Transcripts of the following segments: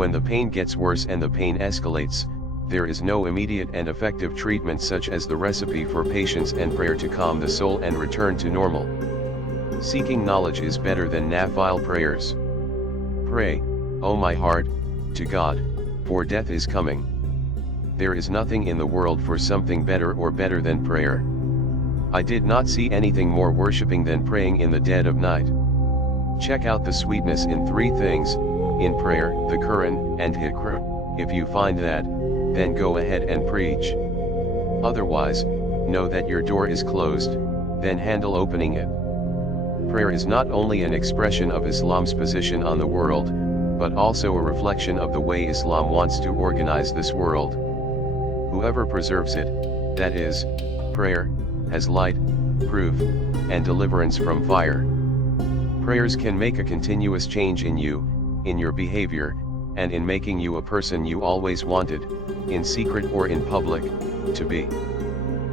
When the pain gets worse and the pain escalates, there is no immediate and effective treatment such as the recipe for patience and prayer to calm the soul and return to normal. Seeking knowledge is better than nafile prayers. Pray, O my heart, to God, for death is coming. There is nothing in the world for something better or better than prayer. I did not see anything more worshipping than praying in the dead of night. Check out the sweetness in three things, in prayer, the Quran, and Hikr. If you find that, then go ahead and preach. Otherwise, know that your door is closed, then handle opening it. Prayer is not only an expression of Islam's position on the world, but also a reflection of the way Islam wants to organize this world. Whoever preserves it, that is, prayer, has light, proof, and deliverance from fire. Prayers can make a continuous change in you, in your behavior, and in making you a person you always wanted, in secret or in public, to be.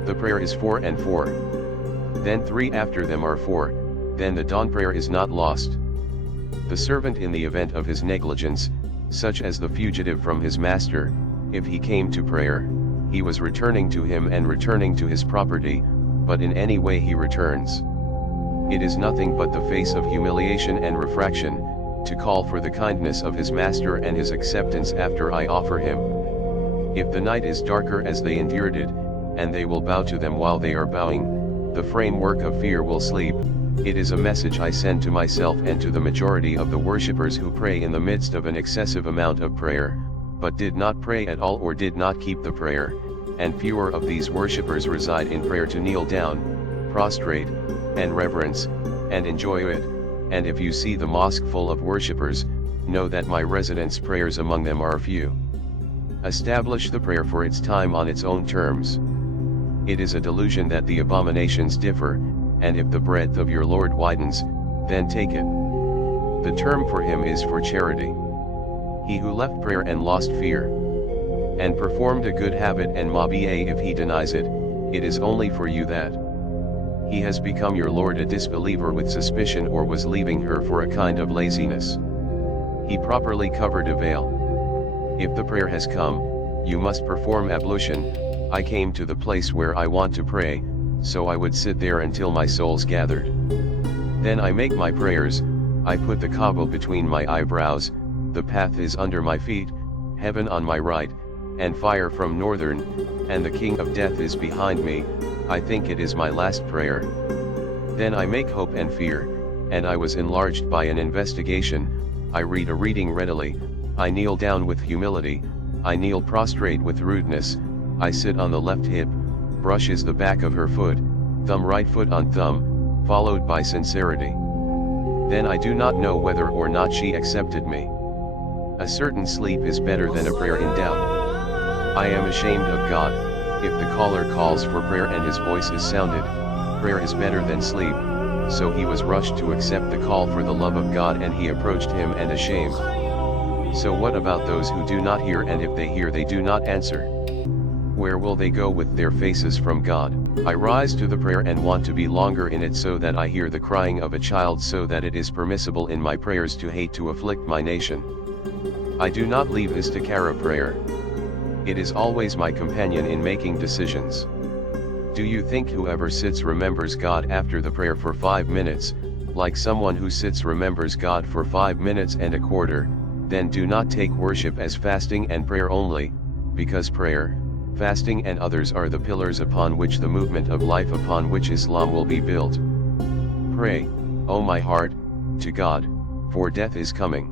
The prayer is 4 and 4. Then 3 after them are 4, then the dawn prayer is not lost. The servant in the event of his negligence, such as the fugitive from his master, if he came to prayer, he was returning to him and returning to his property, but in any way he returns. It is nothing but the face of humiliation and refraction, to call for the kindness of his master and his acceptance after I offer him. If the night is darker as they endured it, and they will bow to them while they are bowing, the framework of fear will sleep. It is a message I send to myself and to the majority of the worshippers who pray in the midst of an excessive amount of prayer, but did not pray at all or did not keep the prayer, and fewer of these worshippers reside in prayer to kneel down, prostrate, and reverence, and enjoy it, and if you see the mosque full of worshippers, know that my residents' prayers among them are few. Establish the prayer for its time on its own terms. It is a delusion that the abominations differ, and if the breadth of your Lord widens, then take it. The term for him is for charity. He who left prayer and lost fear, and performed a good habit and mabi'ah if he denies it, it is only for you that he has become your Lord a disbeliever with suspicion or was leaving her for a kind of laziness. He properly covered a veil. If the prayer has come, you must perform ablution. I came to the place where I want to pray, so I would sit there until my souls gathered. Then I make my prayers, I put the Kaaba between my eyebrows, the path is under my feet, heaven on my right, and fire from northern, and the king of death is behind me. I think it is my last prayer. Then I make hope and fear, and I was enlarged by an investigation. I read a reading readily, I kneel down with humility, I kneel prostrate with rudeness, I sit on the left hip, brushes the back of her foot, thumb right foot on thumb, followed by sincerity. Then I do not know whether or not she accepted me. A certain sleep is better than a prayer in doubt. I am ashamed of God. If the caller calls for prayer and his voice is sounded, prayer is better than sleep, so he was rushed to accept the call for the love of God and he approached him and ashamed. So what about those who do not hear, and if they hear they do not answer? Where will they go with their faces from God? I rise to the prayer and want to be longer in it so that I hear the crying of a child, so that it is permissible in my prayers to hate to afflict my nation. I do not leave istikhara prayer. It is always my companion in making decisions. Do you think whoever sits remembers God after the prayer for 5 minutes, like someone who sits remembers God for 5 minutes and a quarter, then do not take worship as fasting and prayer only, because prayer, fasting and others are the pillars upon which the movement of life upon which Islam will be built. Pray, O my heart, to God, for death is coming.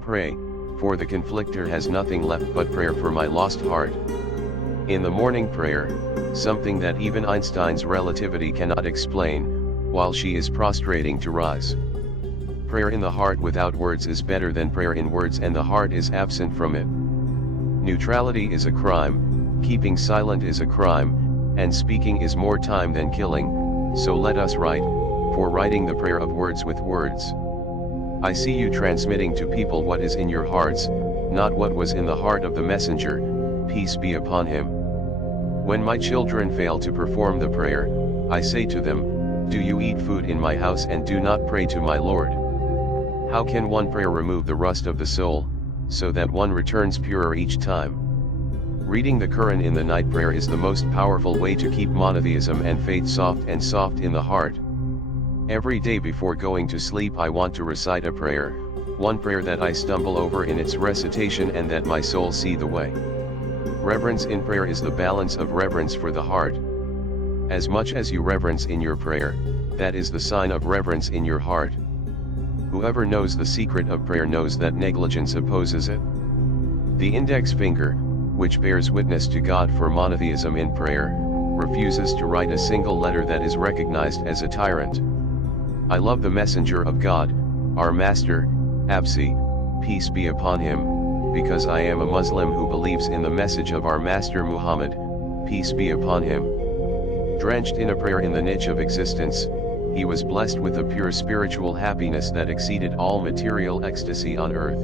Pray, for the conflictor has nothing left but prayer for my lost heart. In the morning prayer, something that even Einstein's relativity cannot explain, while she is prostrating to rise. Prayer in the heart without words is better than prayer in words and the heart is absent from it. Neutrality is a crime, keeping silent is a crime, and speaking is more time than killing, so let us write, for writing the prayer of words with words. I see you transmitting to people what is in your hearts, not what was in the heart of the messenger, peace be upon him. When my children fail to perform the prayer, I say to them, do you eat food in my house and do not pray to my Lord? How can one prayer remove the rust of the soul, so that one returns purer each time. Reading the Quran in the night prayer is the most powerful way to keep monotheism and faith soft in the heart. Every day before going to sleep I want to recite a prayer, one prayer that I stumble over in its recitation and that my soul see the way. Reverence in prayer is the balance of reverence for the heart. As much as you reverence in your prayer, that is the sign of reverence in your heart. Whoever knows the secret of prayer knows that negligence opposes it. The index finger, which bears witness to God for monotheism in prayer, refuses to write a single letter that is recognized as a tyrant. I love the Messenger of God, our Master, Absi, peace be upon him, because I am a Muslim who believes in the message of our Master Muhammad, peace be upon him. Drenched in a prayer in the niche of existence, he was blessed with a pure spiritual happiness that exceeded all material ecstasy on earth.